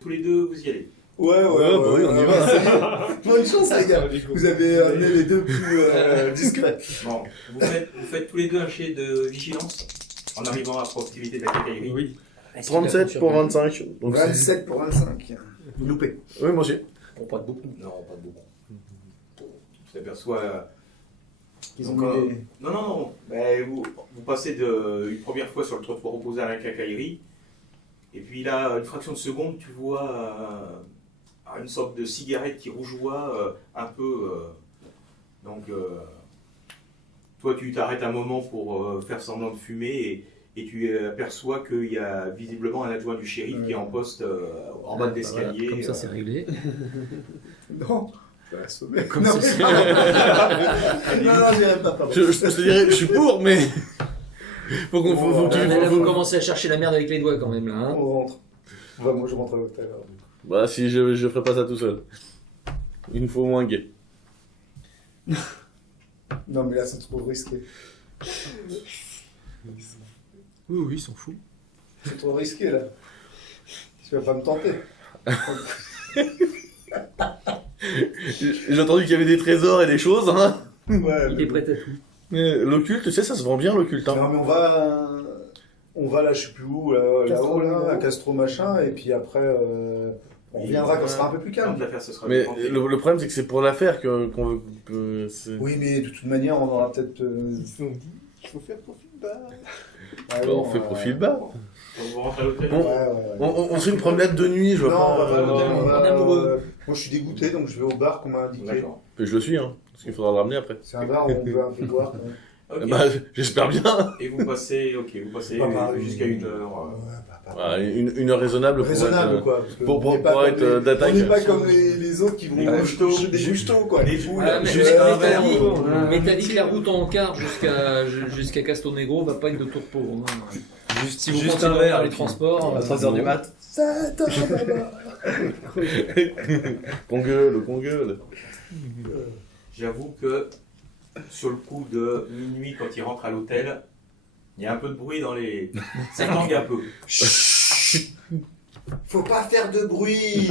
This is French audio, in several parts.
Tous les deux, vous y allez. Ouais, oui, on y va. Bonne chance, les gars. Vous avez amené les deux plus discrets. Bon, vous faites tous les deux un jet de vigilance en arrivant à proximité de la quincaillerie. Oui. 37 pour 25. Donc 27 pour 25. Loupé. Oui, moi aussi. Bon, pas de beaucoup. Non, pas beaucoup. Tu t'aperçois. Ils ont donc, mis des... Non. Ben, vous passez une première fois sur le trottoir opposé à la quincaillerie. Et puis là, une fraction de seconde, tu vois une sorte de cigarette qui rougeoie un peu. Donc, toi, tu t'arrêtes un moment pour faire semblant de fumer et tu aperçois qu'il y a visiblement un adjoint du shérif qui est en poste en bas de l'escalier. Voilà, comme ça, c'est réglé. Non. Ça va assommer. Comme non, ça, mais c'est- non, j'irai pas. Pardon. Je te dirais, je suis pour, mais. Faut qu'on. Faut que tu- Mais là, vous commencez à chercher la merde avec les doigts quand même, là. Hein. On rentre. Enfin, moi, je rentre à l'hôtel. alors. Bah, si je ferais pas ça tout seul. Il nous faut au moins gay. Non, mais là, c'est trop risqué. Oui, ils s'en foutent. C'est trop risqué, là. Tu vas pas me tenter. J'ai entendu qu'il y avait des trésors et des choses, hein. Ouais, Il est prêt à tout. Mais l'occulte, tu sais, ça se vend bien l'occulte, hein. Non, mais on va là, je sais plus où, là-haut, là, à Castro machin, et puis après, on reviendra quand ce sera un peu plus Quand calme. l'affaire, ce sera Mais tranquille. le problème, c'est que c'est pour l'affaire qu'on veut. Oui, mais de toute manière, on aura peut-être. Il faut faire profil bas. Ouais, on fait profil bas. Donc, vous rentrez à l'hôtel. On- Ouais. On fait une promenade de nuit, je vois Non, pas. on va pas à l'hôtel, on va. on est amoureux. Moi, je suis dégoûté, donc je vais au bar qu'on m'a indiqué. D'accord. Et je le suis, hein. Parce qu'il faudra le ramener après. C'est un bar où on peut un peu boire. quand même. Ok. Bah, j'espère bien. Et vous passez Pas mal. jusqu'à 1 heure. Ouais, pas Voilà, une heure raisonnable pour raisonnable, être, quoi. Parce que pour on n'est pas être, comme les- d'attaque. On n'est pas comme les autres qui vont Les bouchetos. des bouchetos, quoi. Les boules. Ah, mais Juste t'as un verre, dit- quoi. mais t'as dit que la route en car jusqu'à Castelnegro va pas être de tourpeau. Hein. Si vous Juste continuez un verre, dans les et puis transports. À 3h du mat. Qu'on gueule. J'avoue que sur le coup de minuit, quand il rentre à l'hôtel, il y a un peu de bruit dans les. Ça tangue un peu. Faut pas faire de bruit.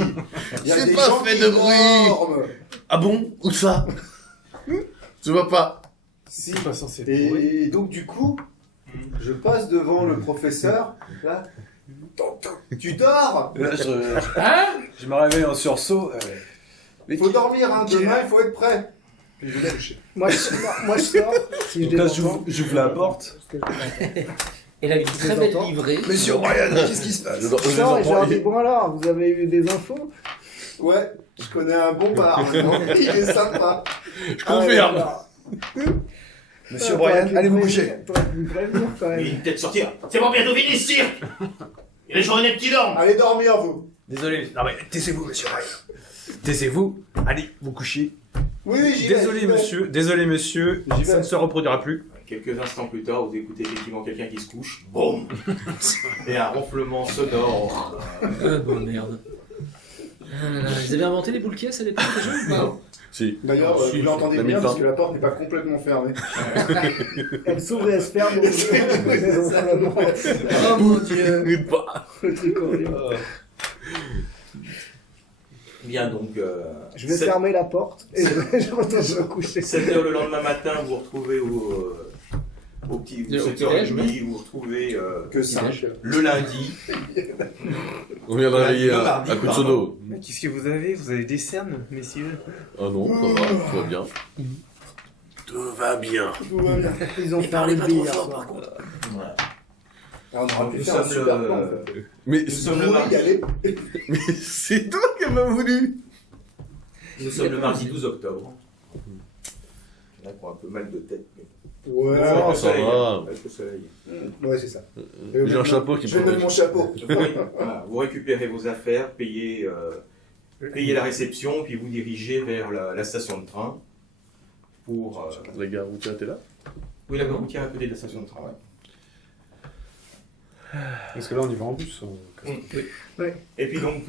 Il y a C'est des pas gens fait qui de bruit. dorment. Ah bon? Où ça? Tu vois pas? Si. C'est pas censé être Et donc du coup, je passe devant le professeur. Là. Tu dors. Là, je me réveille en sursaut. Il faut dormir, hein. Demain, il faut être prêt. Et je vais coucher. Moi, je sors. Si je Donc là, les entends, j'ouvre la porte. Elle a une très belle livrée. Monsieur Brian, qu'est-ce qui se passe? Je je sors et je leur dis bon alors, vous avez eu des infos? Ouais, je connais un bon bar. Il est sympa. Je confirme. Monsieur Brian, allez vous coucher. T'aurais pu me prévenir quand même. Il est peut-être sortir. C'est bon, bientôt fini ce cirque. Il y a les journées qui dorment. Allez dormir, vous. Désolé. Non mais taisez-vous, monsieur Brian. Taisez-vous. Allez, vous couchez. Oui, j'y vais. Désolé, monsieur. Désolé, monsieur. J'y vais. Ça ne se reproduira plus. Quelques instants plus tard, vous écoutez effectivement quelqu'un qui se couche. Boum. Et un ronflement sonore. Ah bon, merde. Ah là là, ils avaient inventé les boules caisses à l'époque déjà ou pas? Si. D'ailleurs, Si, vous l'entendez la bien mi-temps. parce que la porte n'est pas complètement fermée. Elle s'ouvre et elle se ferme. donc les enflaments. Oh mon dieu. Le truc horrible. Bien donc. Je vais fermer la porte et je retourne me coucher. 7 heures le lendemain matin, vous vous retrouvez au petit Au 7 petit-déj, h vous vous retrouvez Que 5. le lundi. On vient de réveiller Le un mardi, coup de pardon. sono. Mais qu'est-ce que vous avez? Vous avez des cernes, messieurs? Ah non, ça va, tout va bien. Tout va bien. Tout va bien. Ils ont parlé de hier soir. Voilà. Ah, on aura pu Nous faire un sommes super plan. en fait. Mais Nous sommes le Vous mardi. y allez. c'est toi qui m'as voulu. Nous sommes le mardi 12 octobre. Il y en a qui ont un peu mal de tête. Mais... Ouais, Avec le ça soleil, va. avec le soleil. ouais, c'est ça. J'ai un chapeau qui Je vais mettre mon chapeau. Voilà, vous récupérez vos affaires, payez la réception, puis vous dirigez vers la station de train pour... La gare routière était là. Oui, la gare routière à côté de la station de train, ouais. Parce que là, on y va en bus. Et puis donc,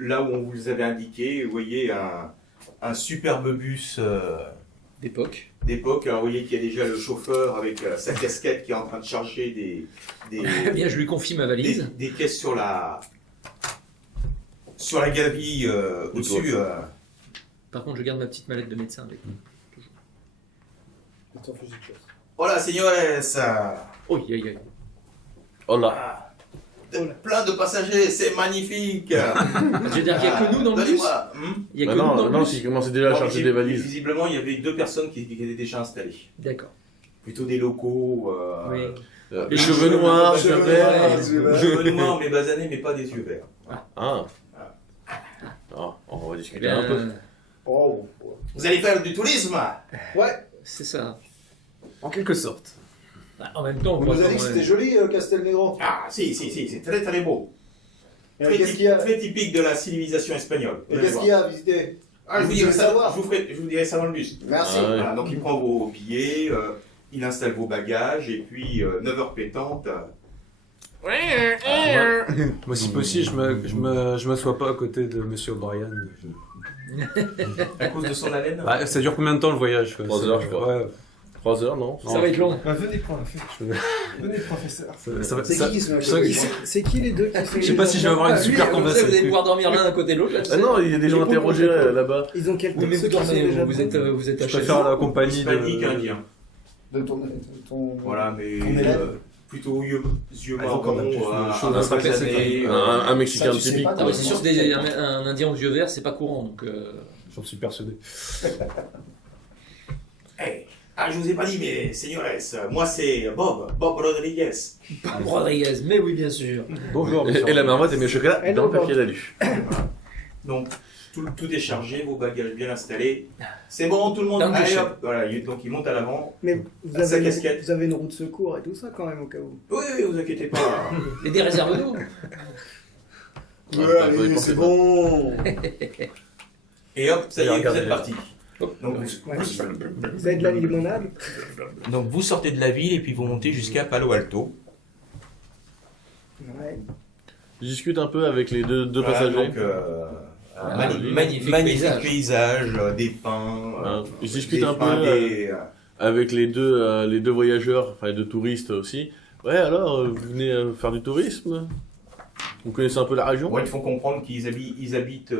là où on vous avait indiqué, vous voyez un superbe bus D'époque. d'époque. Alors, vous voyez qu'il y a déjà le chauffeur avec sa casquette qui est en train de charger Eh bien, je lui confie ma valise. des caisses sur la galerie au-dessus. Par contre, je garde ma petite mallette de médecin avec moi. Ton fusil de chasse. Hola, señores! Oh, aïe, aïe. Oh là. Plein de passagers, c'est magnifique! Je veux dire qu'il n'y a que nous dans le bus. Donnez-moi. Il y a Bah que nous dans non, le bus. s'il commençait déjà à chercher des valises. Visiblement, il y avait 2 personnes qui étaient déjà installées. D'accord. Plutôt des locaux. Oui. Les cheveux noirs, les cheveux verts. Cheveux noirs, mais basanés, mais pas des yeux verts. Ah. Oh, on va Eh discuter un peu. bien, Oh, Vous allez faire du tourisme? ouais. c'est ça. En quelque sorte. Bah, en même temps, On nous a dit que c'était joli, Castelnegro. Ah, si, c'est très très beau. Et Très, qu'est-ce qu'il y a très typique de la civilisation espagnole. Et qu'est-ce qu'il y a à visiter? Je vous dirai ça, je vous dirai ça dans le bus. Merci. Ah ouais. Voilà, donc il prend vos billets, il installe vos bagages, et puis 9h pétantes. Moi, si possible, je m'assois pas à côté de Monsieur O'Brien. À cause de son haleine. Ah, ça dure combien de temps le voyage 3 heures, je crois. Ouais. 3 heures, non? Ça va être long. Venez, professeur. C'est qui se met à ça- côté? C'est qui les deux qui sont Je sais pas si je vais avoir une super Comme ça, vous allez conversation. pouvoir dormir l'un à côté de l'autre. là, tu Ah sais. non, il y a des gens interrogés là-bas. Ils ont quel Oui, mais ceux vous qui sont dormez, déjà vous êtes Je à préfère la compagnie Hispanique, de... indien. De ton... Voilà, mais Ton élève. plutôt yeux Ah, ils ont quand même plus de marrons, choses à à se Un Mexicain Ça, tu sais typique. pas, Ah bah c'est sûr que un Indien aux yeux verts, c'est pas courant. Donc, J'en suis persuadé. Hey, je vous ai pas dit, mais señores, moi c'est Bob Rodriguez. Rodriguez, mais oui, bien sûr. Bonjour, Et la marmotte est mis au chocolat Elle dans le est papier d'alu. Donc, tout est chargé, vos bagages bien installés. C'est bon, tout le monde. Dans le Allez, bûcher. hop, voilà, donc il monte à l'avant. Mais vous Sa avez, casquette. vous avez une roue de secours et tout ça quand même au cas où. Oui, vous inquiétez pas. Et des réserves d'eau. Ouais, allez, c'est bon. Et hop, ça y est, vous Regardez. êtes parti. Hop. Donc, Ouais. Vous avez de la limonade? donc vous sortez de la ville et puis vous montez jusqu'à Palo Alto. Ouais. Je discute un peu avec les deux Voilà, passagers. donc, Magnifique paysage, des pins. Hein, je discute des un peu pins, avec les deux voyageurs, enfin les 2 touristes aussi. Ouais, alors, vous venez faire du tourisme? Vous connaissez un peu la région? Bon, ils font comprendre qu'ils habitent.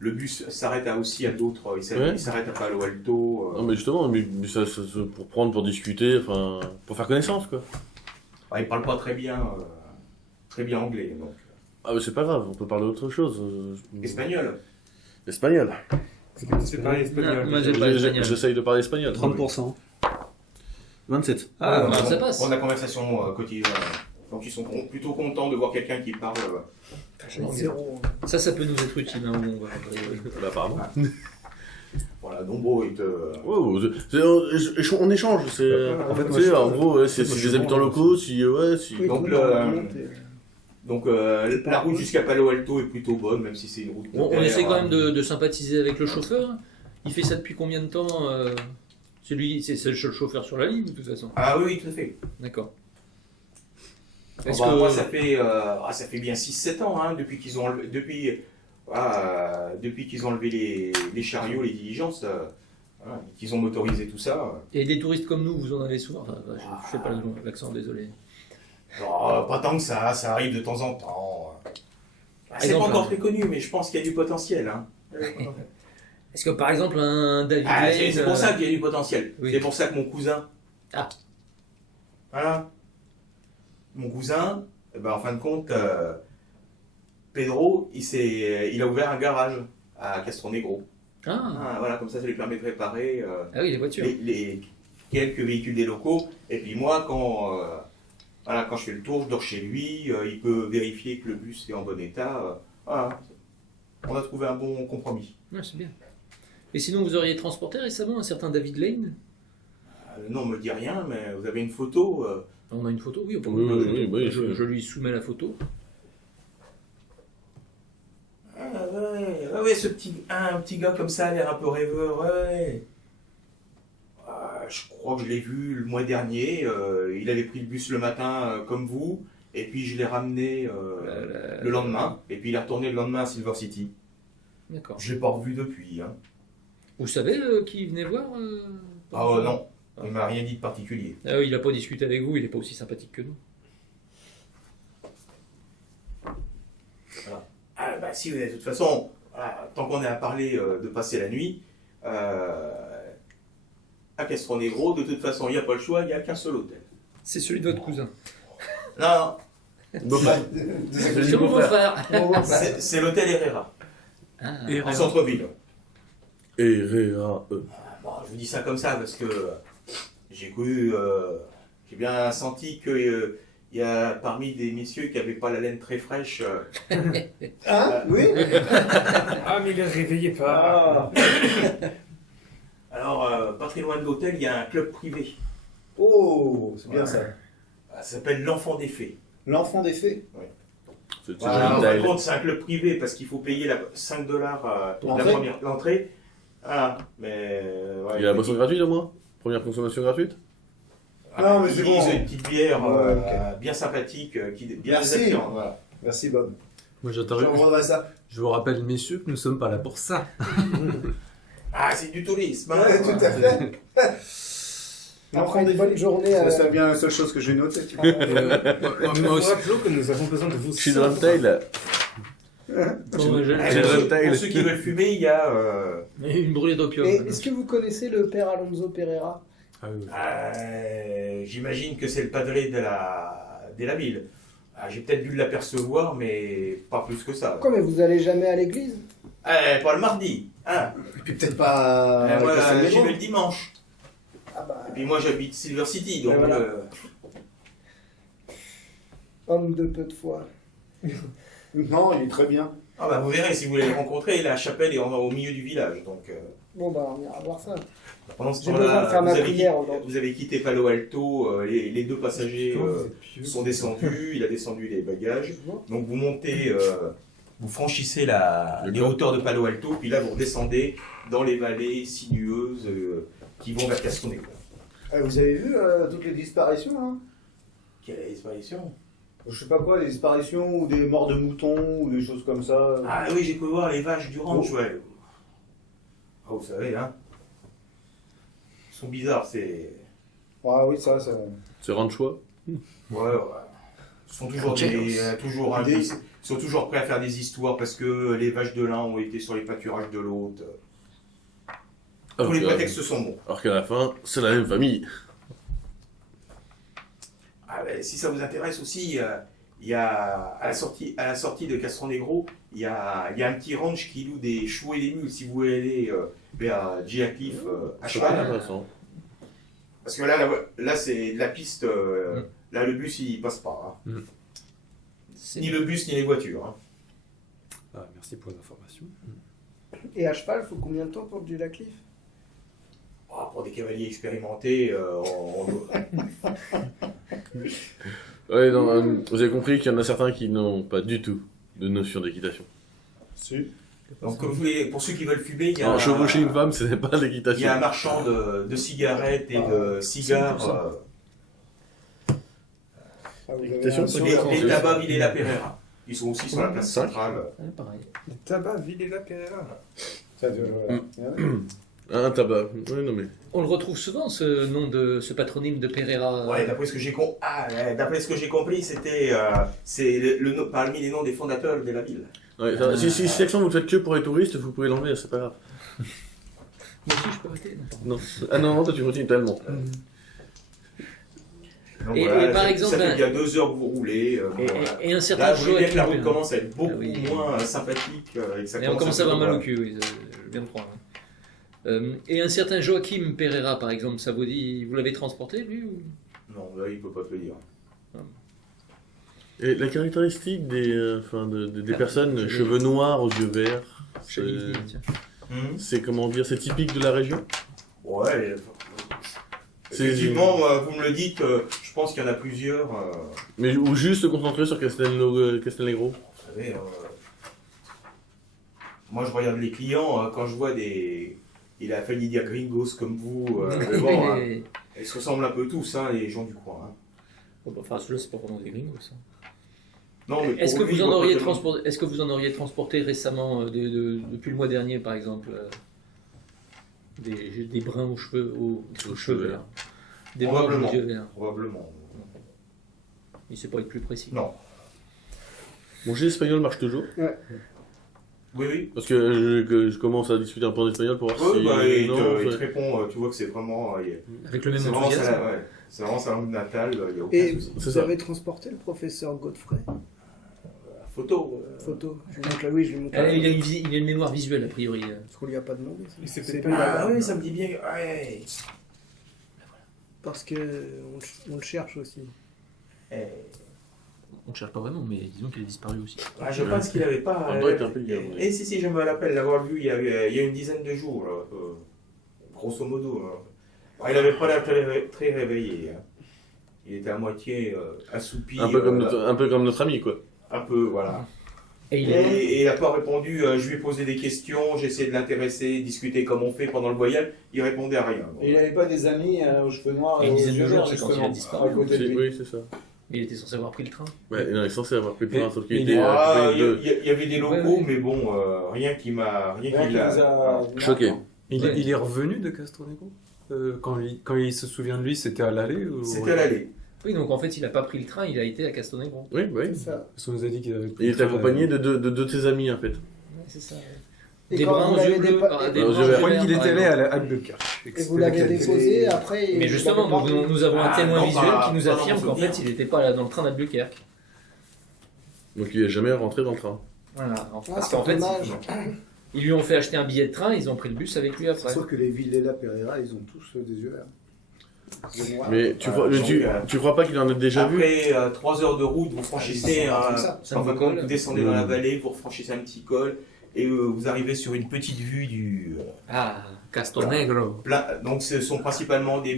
Le bus s'arrête aussi à d'autres. Il s'arrête à Palo Alto. Non, mais justement, mais pour prendre, pour discuter, enfin, pour faire connaissance, quoi. Ils parlent pas très bien anglais, donc Ah, mais c'est pas grave, on peut parler d'autre chose. espagnol. Espagnol. C'est pas Non, moi, j'ai pas espagnol. J'essaye de parler espagnol. 30%. 27. Ah, ça passe. Pour la conversation quotidienne. Donc ils sont plutôt contents de voir quelqu'un qui parle. Zéro. Ça peut nous être utile. Hein, où on va. Bah, pardon. Voilà, Dombo est. Oh, on échange. En fait, Tu moi, sais, je- en gros, ouais, c'est moi, je des suis habitants bon, locaux, si. Ouais, si. Oui, Donc, tout le monde monte Donc la route jusqu'à Palo Alto est plutôt bonne, même si c'est une route. On terre, essaie quand même de sympathiser avec le chauffeur. Il fait ça depuis combien de temps c'est lui, c'est le seul chauffeur sur la ligne de toute façon. Ah oui, tout à fait. D'accord. Bah, Est-ce que moi, ça fait bien 6-7 ans, hein, depuis qu'ils ont enlevé, les chariots, les diligences, voilà, qu'ils ont motorisé tout ça. et des touristes comme nous, vous en avez souvent. Enfin, je fais pas l'accent, désolé. Pas tant que ça arrive de temps en temps. C'est pas exemple, encore hein. très connu, mais je pense qu'il y a du potentiel. Hein. Est-ce que par exemple un David Lane, C'est pour ça qu'il y a du potentiel. oui. C'est pour ça que mon cousin. Ah. Voilà. Mon cousin, en fin de compte, Pedro, il a ouvert un garage à Castronegro. Ah. Voilà, comme ça lui permet de réparer Ah oui, les voitures. les quelques véhicules des locaux. Et puis moi, quand je fais le tour, je dors chez lui, il peut vérifier que le bus est en bon état. Voilà. On a trouvé un bon compromis. Ouais, c'est bien. Et sinon, vous auriez transporté récemment un certain David Lane Le nom me dit rien, mais vous avez une photo On a une photo, oui. Oui, Je lui soumets la photo. Ouais, un petit gars comme ça a l'air un peu rêveur, ouais. Je crois que je l'ai vu le mois dernier. Il avait pris le bus le matin comme vous, et puis je l'ai ramené le lendemain, et puis il est retourné le lendemain à Silver City. D'accord. Je l'ai pas revu depuis. Hein. Vous savez qui venait voir Non, il m'a rien dit de particulier. Il n'a pas discuté avec vous, il n'est pas aussi sympathique que nous. Si, de toute façon, tant qu'on est à parler de passer la nuit, à Castronegro, de toute façon, il n'y a pas le choix, il n'y a qu'un seul hôtel. C'est celui de votre cousin. Non, C'est mon beau-frère. c'est l'hôtel Herrera, en centre-ville. Et Réa, Bon, je vous dis ça comme ça parce que j'ai bien senti que il y a parmi des messieurs qui n'avaient pas la laine très fraîche. Hein? Oui? Ah, mais ne réveillez pas. Ah. Alors, pas très loin de l'hôtel, il y a un club privé. Oh, c'est bien Ouais. ça. Ça s'appelle l'Enfant des Fées. L'enfant des fées. c'est Voilà, en fin de Gentile. compte, c'est un club privé parce qu'il faut payer $5 pour la L'entrée. première l'entrée. Ah, mais. Ouais, Il y a la boisson gratuite au moins? Première consommation gratuite? Non, mais c'est ils bon. ont une petite bière Ouais, ok. bien sympathique, bien Merci. désattirante, voilà. Merci Bob. Moi Je j'attendais. revois ça. Je vous rappelle, messieurs, que nous sommes pas là pour ça. Ah, c'est du tourisme. Hein, Ouais, tout à fait. Après une bonne journée Ça, c'est bien la seule chose que j'ai notée. Moi aussi. Rappelons que nous avons besoin de vous. Je suis dans le tail. Pour ceux qui veulent fumer, il y a. Une brûlée d'opium. Et est-ce que vous connaissez le père Alonso Pereira? Ah oui. J'imagine que c'est le padré de la ville. J'ai peut-être dû l'apercevoir, mais pas plus que ça. Pourquoi? Mais vous allez jamais à l'église? Pas le mardi. Hein. Et puis peut-être pas. Moi, Castelnegro. j'y vais le dimanche. Ah bah, Et puis moi, j'habite Silver City, donc. Ouais, voilà. Homme de peu de foi. Non, il est très bien. Vous verrez, si vous voulez le rencontrer, la chapelle est au milieu du village. Donc, Bon bah on ira voir ça. pendant ce J'ai besoin de temps-là, faire ma vous, prière aujourd'hui. vous avez quitté Palo Alto, les deux passagers sont descendus, il a descendu les bagages. Donc vous montez, vous franchissez les hauteurs de Palo Alto, puis là vous redescendez dans les vallées sinueuses qui vont vers Castronegro. Vous avez vu toutes les disparitions hein? Quelle disparition? Je sais pas quoi, des disparitions ou des morts de moutons ou des choses comme ça. Ah oui, j'ai pu voir les vaches du ranch, ouais. Vous savez, hein. Ils sont bizarres, c'est... Ah oui, ça. C'est Ranchois. Ouais. Ils sont toujours ils sont toujours prêts à faire des histoires parce que les vaches de l'un ont été sur les pâturages de l'autre. Tous les prétextes sont bons. Alors qu'à la fin, c'est la même famille. Si ça vous intéresse aussi, il y a à la sortie de Castronegro, il y a un petit ranch qui loue des chevaux et des mules si vous voulez aller vers Giacliff à C'est cheval. intéressant. Parce que là c'est de la piste, là le bus il passe pas. Hein. Ni le bus ni les voitures. Hein. Ah, merci pour l'information. Et à cheval, faut combien de temps pour du Lacliffe? Pour des cavaliers expérimentés, Ouais, non, vous avez compris qu'il y en a certains qui n'ont pas du tout de notion d'équitation. Si. donc pour ceux qui veulent fumer, il y a Alors, chevaucher une femme, ce n'est pas il y a un l'équitation. marchand de cigarettes et de cigares. Vous avez L'équitation, un- c'est Les tabacs Villela Pereira. Ils sont aussi sur la place Cinq. centrale. Pareil. Le tabac, Villela Pereira. Ça, voilà. Un tabac. Oui, non mais. On le retrouve souvent, ce patronyme de Pereira. Ouais, d'après ce que j'ai compris, c'était c'est parmi les noms des fondateurs de la ville. Ouais, si cette section vous le faites que pour les touristes, vous pouvez l'enlever, c'est pas grave. Moi aussi, je peux arrêter. Non. Ah non, toi tu continues tellement. Donc, Et par ça exemple, fait bien 2 heures que vous roulez. Et un certain Là, vous voyez bien que la route Joachim. commence à être beaucoup Ah oui. moins sympathique. Et, ça Et on commence à être avoir mal au voilà. cul, oui, je viens de croire. Et un certain Joachim Pereira, par exemple, ça vous dit, vous l'avez transporté, lui ou... Non, là, il peut pas te le dire. Et la caractéristique des Ah, personnes, je- cheveux noirs aux yeux verts, Chavigny, tiens. c'est comment dire, c'est typique de la région? Ouais. Effectivement, vous me le dites, je pense qu'il y en a plusieurs. Mais ou juste se concentrer sur Castelnegro. Vous savez, moi je regarde les clients, quand je vois des... Il a failli dire gringos comme vous, mais bon, hein, ils se ressemblent un peu tous, hein, les gens du coin. Hein. Enfin, celui-là, c'est pas vraiment des gringos, ça. Non, mais Est-ce pour que, lui, vous en je vois auriez pas tellement. transporté, est-ce que vous en auriez transporté récemment, depuis le mois dernier, par exemple, des bruns aux cheveux, aux cheveux verts. Des bruns Probablement. aux yeux verts. Probablement. Il sait pas être plus précis. Non. Mon jet espagnol marche toujours. Oui, oui. Parce que je commence à discuter un peu en espagnol pour voir Oui, si. bah, il non, te c'est- répond, tu vois que c'est vraiment. Avec le même C'est vraiment, enthousiasme. c'est vraiment sa langue natale, il n'y a aucun Et souci. C'est vous ça. avez transporté le professeur Godfrey. Photo. Photo. Je lui montre la, oui, je lui montre Ah, la il, a photo. il a une mémoire visuelle, a priori. Parce qu'on lui a pas demandé. ça. Il s'est C'est peut-être lui, Ah là-bas. oui, ça me dit bien. Ouais. Parce que on le cherche aussi. Eh, On ne cherche pas vraiment, mais disons qu'il est disparu aussi. ah, je pense qu'il n'avait pas. On doit être un peu bien, Eh, si, je me rappelle l'avoir vu il y a une dizaine de jours, là, grosso modo. Là. Bon, il n'avait pas l'air très réveillé. Hein. Il était à moitié assoupi. un peu comme notre ami, quoi. Un peu, voilà. Et il Et, est... et il n'a pas répondu. Je lui ai posé des questions, j'ai essayé de l'intéresser, discuter comme on fait pendant le voyage. Il répondait à rien. Et il n'avait pas des amis aux cheveux noirs Et et une aux dizaine de yeux jours, verts, c'est quand il a justement, disparu. à côté de lui. Oui, c'est ça. il était censé avoir pris le train. Ouais, il est censé avoir pris le train, Et- sauf qu'il et était. il est- Ah, accompagné de- il y avait des locaux, Ouais, ouais. mais bon, rien qui m'a. Rien Rien qui qui l'a. nous a Choqué. Il est revenu de Castronegro quand il se souvient de lui, c'était à l'aller ou... C'était à l'aller. Oui, donc en fait, il n'a pas pris le train, il a été à Castelnegro. Oui, oui. C'est ça. Parce qu'on nous a dit qu'il avait pris Il le était train, accompagné de deux de ses amis, en fait. Ouais, c'est ça. Et Des quand bruns vous aux yeux l'avez bleus, dépa- par- et- des aux bruns yeux aux verts. yeux Je croyais qu'il verts, était par allé exemple. à Albuquerque. Et vous l'avez déposé après. Mais justement, donc, nous avons un Ah, témoin non, visuel pas- qui nous pas affirme dans qu'en mon fait, souvenir. il n'était pas dans le train d'Albuquerque. Donc il est jamais rentré dans le train. Voilà. Ah, Parce c'est qu'en fait, dommage. ils lui ont fait acheter un billet de train, ils ont pris le bus avec lui C'est après. sûr que les Villela Pereira, ils ont tous des yeux verts. Yeux noirs. Mais tu crois, donc, tu crois pas qu'il en a déjà vu? Après 3 heures de route, vous franchissez Ah, un. c'est ça. Ça me Enfin, colle. vous descendez dans la vallée, vous franchissez un petit col et vous arrivez sur une petite vue du. Ah, Castelnegro. Donc ce sont principalement des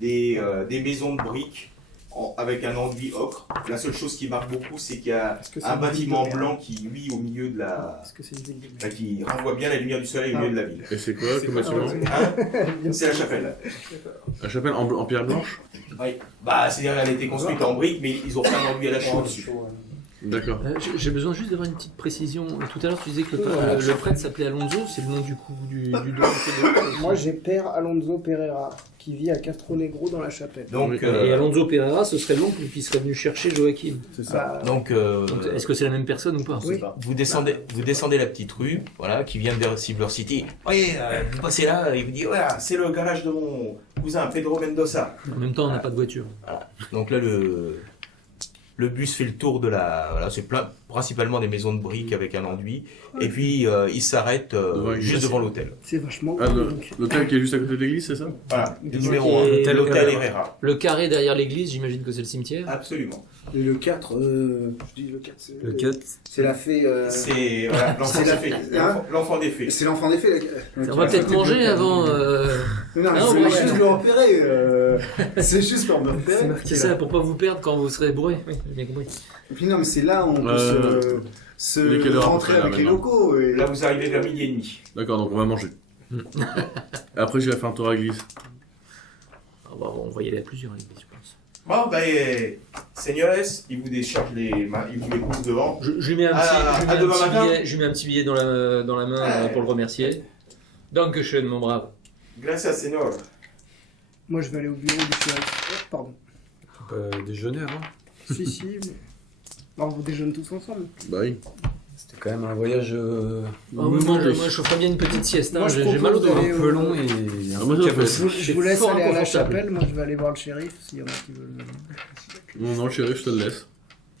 maisons de briques avec un enduit ocre. La seule chose qui marque beaucoup, c'est qu'il y a Est-ce que c'est un une bâtiment ville de blanc qui luit au milieu de la. Est-ce que c'est une ville de merde Enfin, qui renvoie bien la lumière du soleil au milieu de la ville. Et c'est quoi comme bâtiment? Hein C'est la chapelle. La chapelle en pierre blanche? Oui. Bah, c'est-à-dire qu'elle a été construite en briques, mais ils ont fait un enduit à la chaux dessus. D'accord. J'ai besoin juste d'avoir une petite précision. Tout à l'heure, tu disais que le prêtre s'appelait Alonso, c'est le nom du coup du don. Moi, j'ai Père Alonso Pereira qui vit à Castronegro dans la chapelle. Donc, Et Alonso Pereira, ce serait l'oncle qui serait venu chercher Joachim. C'est ça. donc, Donc, est-ce que c'est la même personne ou pas? Oui. vous descendez la petite rue, voilà, qui vient de Silver City. Oui, vous passez là, il vous dit, voilà, c'est le garage de mon cousin Pedro Mendoza. En même temps, on n'a pas de voiture. Donc là, le bus fait le tour de la. Voilà, c'est principalement des maisons de briques avec un enduit. Et puis, il s'arrête Devant une juste glace. devant l'hôtel. C'est vachement Ah, cool, le- donc. l'hôtel qui est juste à côté de l'église, c'est ça? Voilà, le Donc, numéro et 1, le- l'hôtel Herrera. Le carré derrière l'église, j'imagine que c'est le cimetière. Absolument. Et le 4, je dis le 4, c'est... Le 4, C'est la fée... C'est voilà, l'enfant c'est des la- fées. hein L'enfant des fées. C'est l'enfant des fées. On va peut-être manger avant. Non, Ah, c'est ouais, juste ouais. me repérer. C'est juste pour me repérer. C'est ça, pour pas vous perdre quand vous serez bourré. Oui, j'ai bien compris. Et puis non, mais c'est là où on Euh, peut il est quelle se heure à peu rentrer près, là, avec les maintenant locaux. Et... Là, vous arrivez vers 12h30. D'accord, donc on va manger. Après, je vais faire un tour à l'église. On va y aller à plusieurs, à l'église, je pense. Bon, ben, señores, il vous décharge les mains, il vous les pousse devant. Je lui mets un petit, je lui mets un petit billet dans la main pour le remercier. Dankeschön, mon brave. Gracias, señor. Moi, je vais aller au bureau du shérif. Pardon. déjeuner avant. Si, si. mais- Alors, vous déjeunez tous ensemble. Bah oui. C'était quand même un voyage Moi, je ferais bien une petite sieste. Hein. Moi, je J'ai mal au propose dos. d'aller un au- peu long et Ah, moi, ça peu fait- cabossé. Je vous laisse fort aller à la inconfortable. chapelle. Moi, je vais aller voir le shérif s'il y en a qui veulent. Non, non, le shérif, je te le laisse.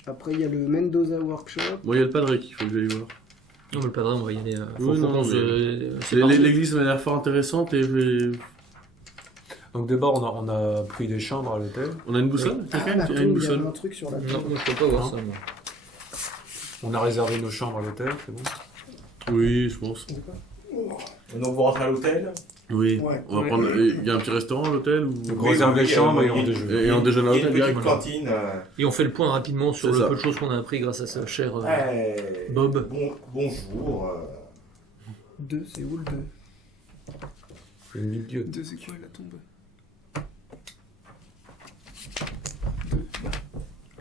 Après, il y a le Mendoza Workshop. Bon, il y a le padre qu'il faut que j'aille voir. Non, mais le padre, on va y aller. Oui, non, mais- L'église m'a l'air fort intéressante et Donc d'abord, on a pris des chambres à l'hôtel. on a une boussole? Ah, Quelqu'un la qui a une tombe, il y a boussole? un truc sur la Non, tombe. moi, je peux pas voir ça. moi. On a réservé nos chambres à l'hôtel, c'est bon. Oui, je pense. Donc, vous rentrez à l'hôtel. Oui. Ouais. On va prendre. Il y a un petit restaurant à l'hôtel ou... Donc réserve les chambres et on il y a- déjeune. Et on déjeune à Il y a l'hôtel une petite direct. cantine. Et on fait le point rapidement sur C'est le ça. peu de choses qu'on a appris grâce à ce cher Ouais. Bob. Bonjour. 2, c'est où le 2? Une idiote. 2, c'est quoi la tombe?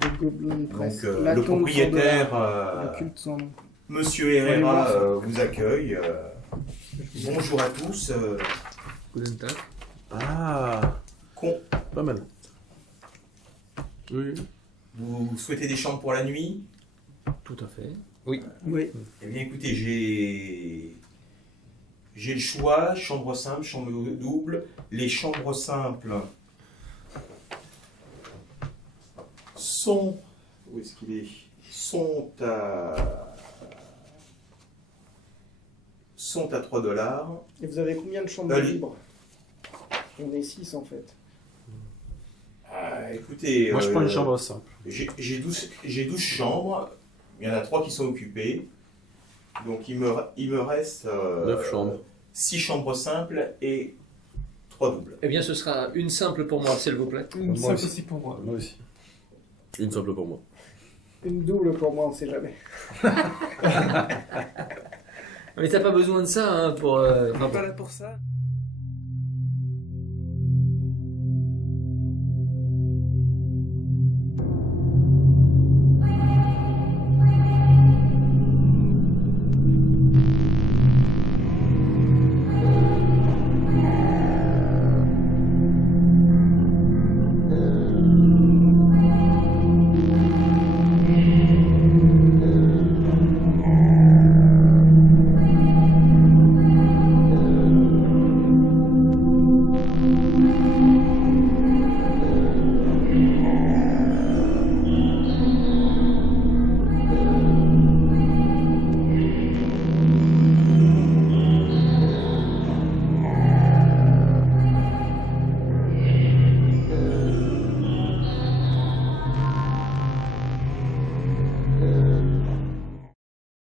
Le Goblin Press. Donc La le tombe propriétaire, sans dollars. Le culte sans nom. Monsieur Herrera, Allez, vous accueille. Bonjour à tous. Guten Tag. Ah, pas mal. Oui. Vous souhaitez des chambres pour la nuit? Tout à fait. Oui. Eh bien écoutez, j'ai le choix, chambre simple, chambre double. Les chambres simples sont... Où est-ce qu'il est? Sont à 3 $. Et vous avez combien de chambres Allez. libres? On est 6 en fait. Ah, écoutez, Moi, je prends une chambre simple. j'ai 12 chambres, il y en a 3 qui sont occupées. Donc il me reste 9 chambres. 6 chambres simples et 3 doubles. Eh bien, ce sera une simple pour moi, s'il vous plaît. Une Moi simple aussi. pour moi. Moi aussi. Une simple pour moi. Une double pour moi, on sait jamais. Mais t'as pas besoin de ça hein, pour. On n'est pas là pour ça.